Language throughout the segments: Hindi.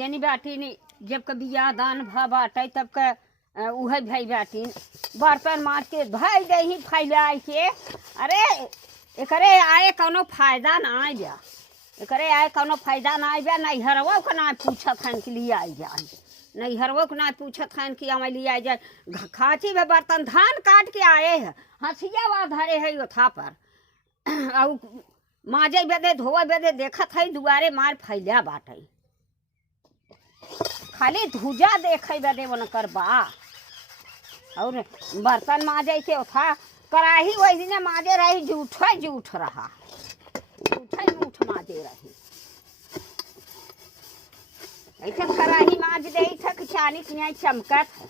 देनी बाटी नहीं जब कभी यादान भा बाटे तब का उहे भाई बाटी बर्तन माज के भाई दही फैला के अरे एकरे आए कोनो फायदा ना आए बा एकरे आए कोनो फायदा ना आए बा नहीं हरवा को ना पूछत हन के लिए आई जाए नहीं हरवा को ना पूछत हन कि हमें लिए आई जाए खाची में बर्तन धान काट के आए है हंसिया वा धरे है ओथा पर और माजे बेदे धोवे बेदे देखत है दुआरे मार फैला बाटे खाली धुजा देखे बेदे उनकर बा और बर्तन माजे के ओथा कराही वही ने माजे रही जूठ रहा जूठ माजे रही ऐसे कराही माज दे थक चानी किया चमकत है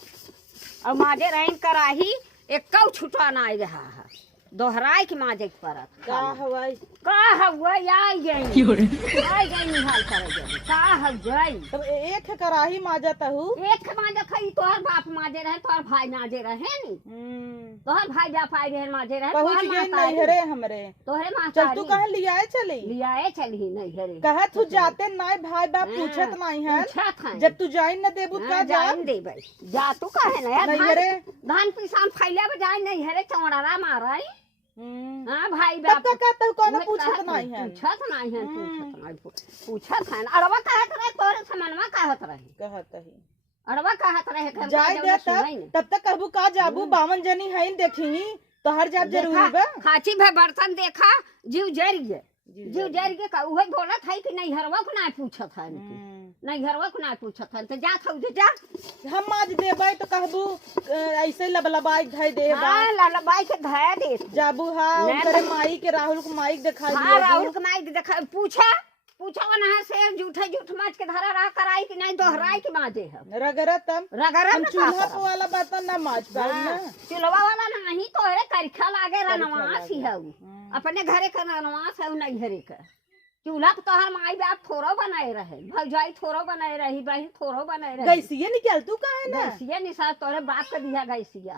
और माजे रही कराही एक छुटा ना रहा है दोहराए के माजे परत का हवाई आई गई निहाल कर गई का हो गई तब एक कराही माजत हूँ एक माजे खई तोहर बाप माजे रहे तोहर भाई माजे रहे नी तोहर भाई बाप आए रहे माजे रहे पहुंच गए नैहरे हमरे तोहरे माँ चल तू कहे लियाए चली नैहरे कहे तू जाते नाय भाई बाप पूछत नहीं है जब तू जाइन न देबू का जान देबे जा तू कहे ना नैहरे धान पिसान फैले बजाय नैहरे चौड़ारा माराई हां भाई बाप का कहता हूं कौन पूछत नहीं है पूछत है अरवा कहत रहे तोरे समनवा कहत रहे अरवा कहत रहे जाय दे तब तक कहबू का जाबू 52 जनी है देखी तो हर जाब जरूरी बा खाची भे बर्तन देखा जीव जर के का उहे बोलत है कि नहीं हरवा को ना पूछत है नहीं घरवा को ना पूछत है तो जात हो जा हम माज देबै तो कहबू ऐसे लबलबाई धै दे हां लबलबाई के धै दे जाबू हां करे माई के राहुल को माई दिखाई हां राहुल को माई दिखा पूछा ना से झूठ माज के धरा रहा कराई कि नहीं दोहराई के माजे है रगरत हम चूल्हा वाला बर्तन ना माज पाऊ ना चूल्हा वाला नहीं तो अरे करखा लागे रनवास ही है अपने घरे का रनवास है नहीं घरे का चूल्हा तो तोहर माई बाप थोरो बनाए रहे भौजाई थोरो बनाए रही बहन थोरो बनाए रही गैसिया निकल तू काहे ना गैसिया निसार तोरे बाप का दिया गैसिया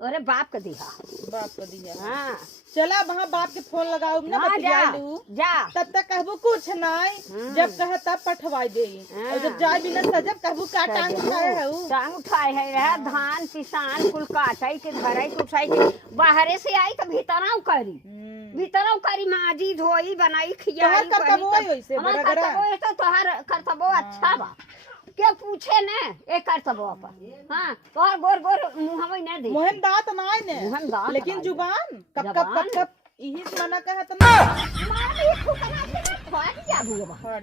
तोरे बाप का दिया हां चला वहां बाप के फोन लगाऊ ना बतिया लू जा तब तक कहबू कुछ नहीं जब कह तब पठवाई दे और जब जाय बिना सजब कहबू का टांग उठाए है रहा धान किसान कुल काटाई के धराई कुछाई के बाहरे से आई तो भीतराऊ करी माजी धोई बनाई खियाई तो तोहर कर्तव्य अच्छा बा क्या पूछे ने एक कर्तव्य पर हां तोहर गोर मुंह में न दे मुहम दांत नाय ने लेकिन जुबान कब इही मना कहत ना मारी फुकना से फट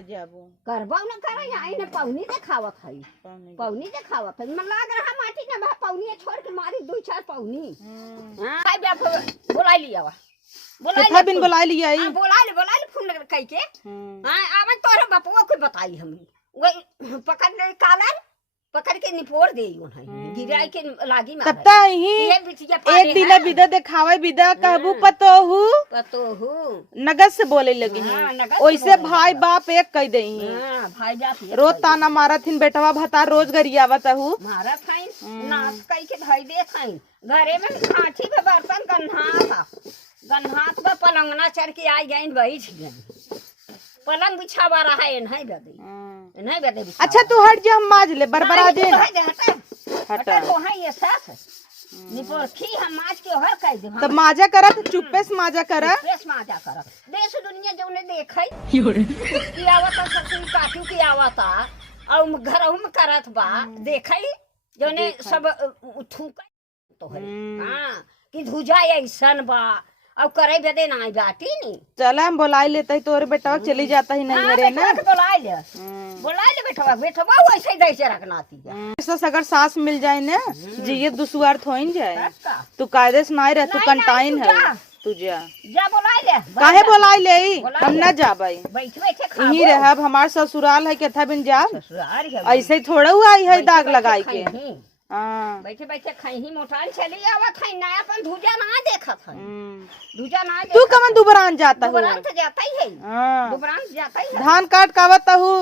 जाबू करबा न करे आई ने पौनी देखावत है मन लाग रहा माटी ने पौनी छोड़ के मारी 2-4 पौनी हां भाई बाप बुला लिया कितना बिन बुला लिया आई बुला ले फोन कह के हां आवन तोरे बापुआ कोई बताई हम वो पकड़ के निपोड़ दे गिराई के लागी मार तब ही एक दिन विदा दिखावे विदा कहबू पतोहू नगद से बोले लगी ओइसे भाई बाप एक कह देही भाई बाप रोज ताना मारथिन बेटवा भता रोज गरियावत हूं मारा खाई नाच कह के धई दे खाई घरे में खांची पे बर्तन गन्हात पे पलंगना चढ़ के आई गई बैठ गई पलंग बिछावा रहा है नहीं बदे अच्छा तू हट जा हम माज ले बरबरा दे हटा तो है ये साथ निपोर खी हम माज के हर कह दे तब माजा करा तो चुप्पे से माजा करा देश दुनिया जो ने देखई की आवता सब काटू की आवता और घरहु में करत बा देखई जो ने सब थूक तो है हां कि धुजा ऐसन बा अब करे बेदे ना बाटी नी चला हम बुलाई लेते तोरे बेटा चली जाता ही नहीं मेरे ना बुला ले बेटवा वैसे दे से रखना थी अगर सास मिल जाए ना जिये दुसवार थोइन जाए तू कायदे से नहीं रह तू कंटाइन है तू जा बुला ले काहे बुलाई ले हम ना जाबई बैठे यही रहब हमार ससुराल है केथा बिन जा ऐसे थोड़ा हुआ है दाग लगाई के बैठे खही मोटाल चली आवा खई ना अपन धुजा ना देखत है धुजा ना तू कमन दुबरान जाता दुबरान तो जाता ही है दुबरान जाता ही धान काट कावत हूं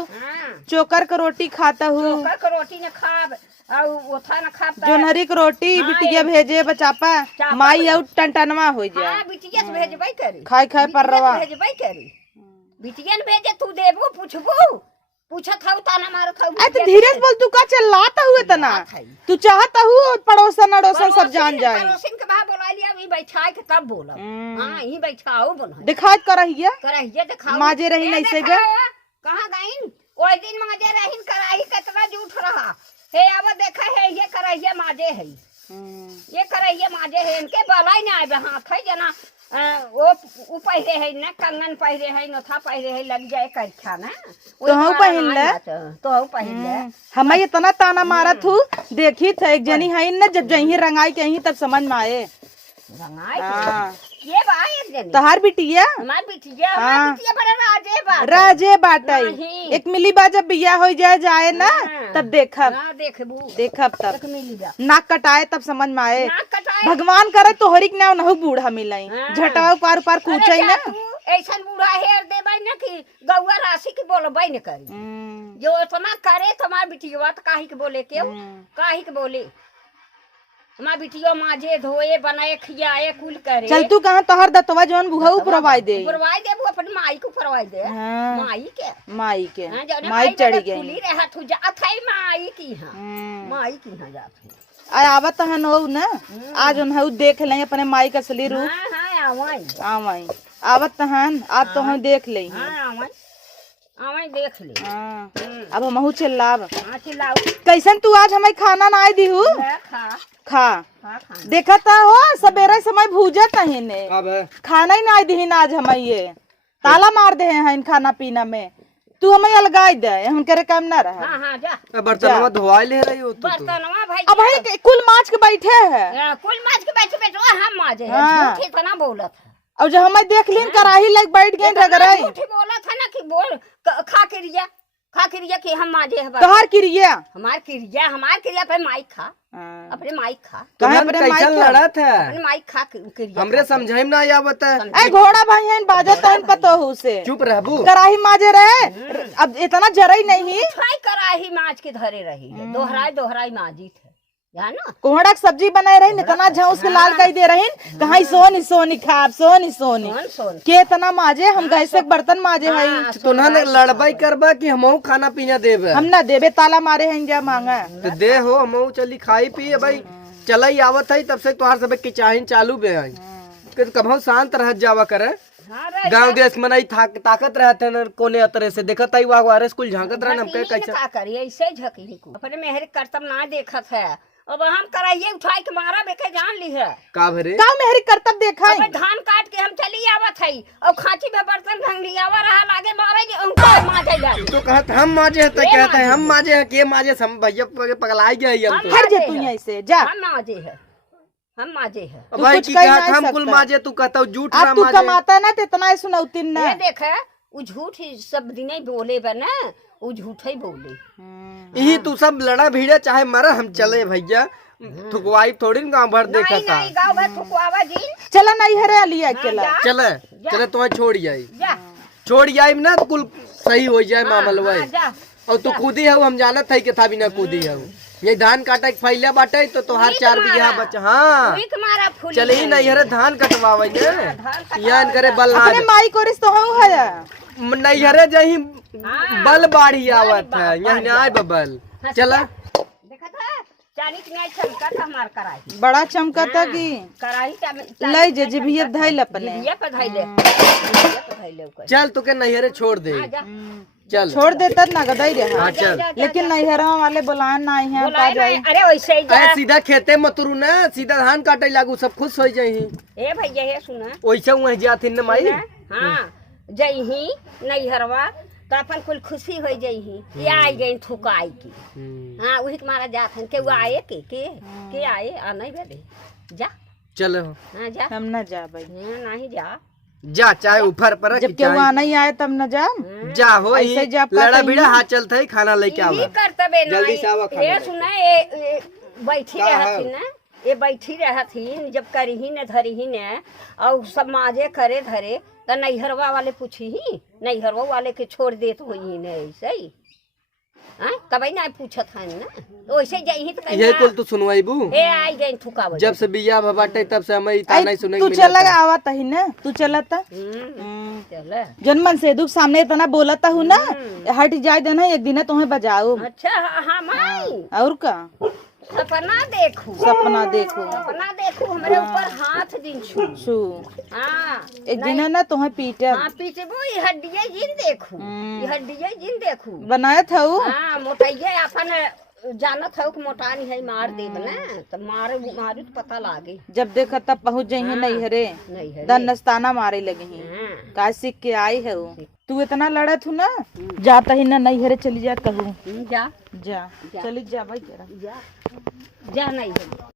चोकर का रोटी खाता हूं चोकर का रोटी न खाब और ओथा न खाब जोनहरी की रोटी बिटिया भेजे बचापा माई और टनटनवा हो जा हां बिटिया से भेजबई करी खाई पर रवा भेजबई करी बिटिया ने भेजे तू देबो पूछत हूँ ताना मारत हूँ। अरे तो धीरे से बोल, तू का चिल्लाता हुए तना, तू चाहता हूँ पड़ोसन अड़ोसन सब जान जाए। पड़ोसन के बाहर बोला लिया, अभी बैठा के तब बोला। हाँ यही बैठाओ बोला। दिखात करहिया करहिया दिखाओ। माजे रही नहीं से गे। कहाँ गईन? ओए दिन माजे रहीन, कराही कितना झूठ रहा। हे अब देखा है ये करहिया माजे है। ये करहिया माजे है, इनके बलाई ना आवे हाथ है जना वो पहिरे है ना, कंगन पहिरे है, नोथा पहिरे है, लग जाए करखा ना। तो हम पहिन ले, तो हम पहिन ले। हमें इतना ताना मारत हूँ, देखी थे एक जनी है ना, जब जही रंगाई के यही तब समझ में आए। ये बा एक जनी तोहार बिटिया, हमार बिटिया बड़ा राजे बात, राजे बाटाई। एक मिली बा जब बिया हो जाए ना, तब देखब देखब तब नाक कटाए तब समझ में आए। भगवान करे तोहरी के नाव नहु बूढ़ा मिलाई, झटाओ पार पार कूचाई ना। ऐसा बूढ़ा हेर देबै ना कि गौआ राशि के बोलबै न करी। जो इतना करे तुम्हार बिटिया तो काहे के बोले के, काहे के बोले। हमार बिटिया माजे धोए बनाए खियाए कुल करे। चल तू कहां तोहर दतवा जवन बुहाऊ परवाई दे वो अपनी माई को परवाई दे। माई के माई चढ़ गई खुली रहा तू जा अथई माई की। हां माई की हां जात आय आवत हन हो ना, आज उन हउ देख ले अपने माई का असली रूप। हां आवाई आवत हन, आज तो हम देख ले। हां आवाई देख ले। अब हमहू चिल्लाब। चिल्लाओ। कैसन तू आज हमें खाना ना आई दीहू? खा देखा था हो सवेरे समय भूजत नहीं ने, खाना ही ना आई दी आज हमें, ये ताला मार दे हैं खाना पीना में। तू हमें अलगाई दे, हम करे काम ना रहा। हां जा बर्तनवा धोवाई ले रही हो तू। बर्तनवा भाई अब भाई कुल माछ के बैठे है, कुल माछ के बैठे हम माजे है। झूठ इतना बोलत है। अब जब हमें देख लीन कराही लग बैठ गए रगड़ाई। झूठ बोला था ना कि बोल खा के रिया कि हम माजे है। तोहार क्रिया हमार क्रिया पे माई खा, अपने माई खा। कहे अपने माई लड़ा था, अपने माई खा क्रिया। हमरे समझाई ना आवत है। ए घोड़ा भाई है बाजत है पतो से चुप रहबू। कराही माजे रहे, अब इतना जरई नहीं फ्राई कराही माज के धरे रही है। दोहराई माजी थे ना। कोहड़ा की सब्जी बनाए रही, इतना झाउस के लाल कही दे रही, कहा सोनी खाब सोनी के इतना माजे। हम गैस के बर्तन माजे है। तुन्हाने लड़बाई करबा कि हमहू खाना पीना देबे? हम ना देबे, ताला मारे हैं जा मांगा तो दे हो, हमहू चली खाई पिए भाई। चलाई आवत है तब से तोहार सब किचाहिन चालू बे है कि कभू शांत रह जावा करे। गांव देश में नहीं ताकत रहते न कोने अतरे से देखत आई वारे स्कूल झांकत रहे। हम कैसे का करिए ऐसे झकी को अपने मेहर कर्तव्य ना देखत है। अब हम कराइए उठाई के मारा बेके जान ली है का भरे का मेहरी कर्तव्य देखा है। धान काट के हम चली आवत है और खांची में बर्तन ढंग लिया रहा लागे मारे उनको माजे जाए। तो कहत हम माजे है, तो कहते हैं हम माजे है के माजे हम भैया पगलाई गए। हम हट जे तू यहीं से जा। हम माजे है भाई की कहत हम कुल माजे, तू कहता झूठ ना माजे। तू कमाता ना तो इतना सुनौती ना। ये देख उ झूठ ही सब दिन ही बोले बना, उ झूठ ही बोले। यही तू सब लड़ा भीड़े चाहे मर, हम चले भैया। थुकवाई थोड़ी गांव भर देखा था। नहीं गांव भर थुकवावा जी। चला नहीं हरे अलिया अकेला चले तुम्हें छोड़ जाई ना तो कुल सही हो जाए मामल भाई। और तू कूदी है हम जानत है कि था बिना कूदी है। ये धान काटे के फैले बाटे तो तोहार 4 बीघा बचा। हाँ चले ही नहीं हरे धान कटवावे यहाँ करे बल अपने माई को रिश्तो है नहीं हरे जही बल बाढ़ी आवत है यहाँ आए बबल। चला बड़ा चमकता की ले जे जिभिया धैल अपने। चल तुके नैहरे छोड़ दे। चल छोड़ दे तब ना गदई रहा। हाँ, चल लेकिन नैहरों वाले बुलान ना है। अरे वैसे ही सीधा खेते मतरू ना, सीधा धान काटे लागू सब खुश हो जाही। ए भैया हे सुना वैसे वही जाथिन न माई। हां जही नैहरवा तो अपन कुल खुशी हो जही। ये आई गई थुकाई की। हां वही तुम्हारा जात है के वो आए के आए आ नहीं बेटे जा चलो। हां जा हम ना जा भाई। नहीं जा चाहे ऊपर पर जब के वहां नहीं आए तब न जा हो ऐसे लड़ा बिड़ा हाथ चलता है खाना लेके आवा करतबे ना। जल्दी से आवा खाना। ये सुना ए बैठी रहती ना, ये बैठी रहती जब करही न धरही न और सब माजे करे धरे तो नैहरवा वाले पूछी ही, नैहरवा वाले के छोड़ देत होई न ऐसे ही। कभी ना पूछत है ना वैसे जाई तो ये कुल तू सुनवाईबू ए आई गई थुकाव जब से बिया बाटे तब से हमें इतना नहीं सुने तू चला आवत ही ना तू चलता चल जनमन से दुख सामने इतना बोलता हूँ ना हट जाए देना एक दिन तुम्हें बजाओ। अच्छा हाँ माई और का सपना देखू सपना देखो हमारे ऊपर हाथ दिन छू हाँ एक दिन ना तुम्हें पीटे हाँ पीछे वो ये हड्डियाँ जिन देखू ये हड्डियाँ जिन देखू बनाया था वो हाँ मोटाइया अपन जानत हो कि मोटानी है मार दे ना तो मारे मारू तो पता लागे जब देखा तब पहुँच जाइए नैहरे दन नस्ताना मारे लगे हैं का सीख के आई है वो तू इतना लड़त हूँ ना जाता ही ना नैहरे चली जा कहूँ जा जा चली जा भाई जरा जा नहीं है।